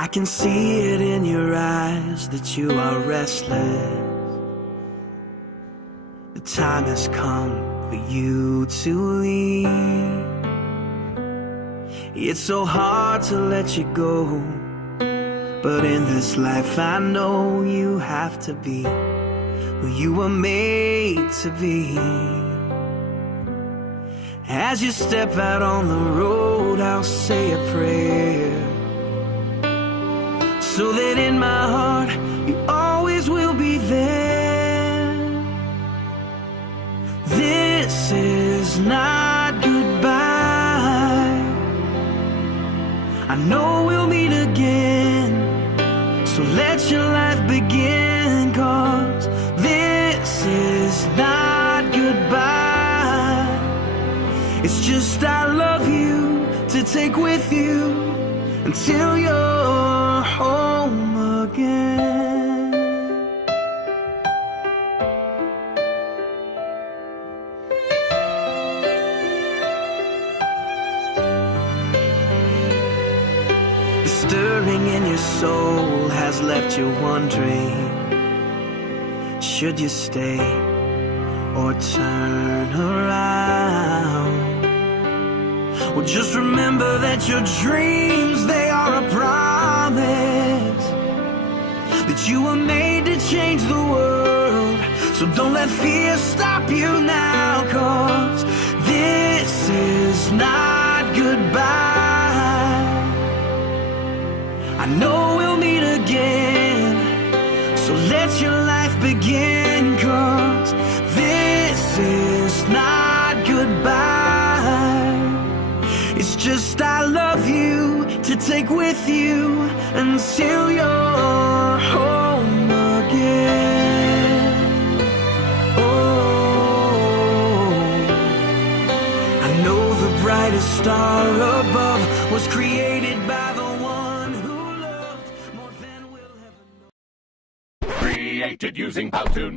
I can see it in your eyes that you are restless. The time has come for you to leave. It's so hard to let you go, but in this life I know you have to be who you were made to be. As you step out on the road, I'll say a prayer, so that in my heart you always will be there. This is not goodbye. I know we'll meet again, so let your life begin, 'cause this is not goodbye. It's just I love you to take with you until you're home again. The stirring in your soul has left you wondering, should you stay or turn around? Well, just remember that your dreams, they are a promise, that you were made to change the world. So don't let fear stop you now, 'cause this is not goodbye. I know we'll meet again, so let your life begin, 'cause this is not goodbye. It's just I love you to take with you until you're home again. Oh, I know the brightest star above was created by the one who loved more than we'll ever know. Created using Powtoon.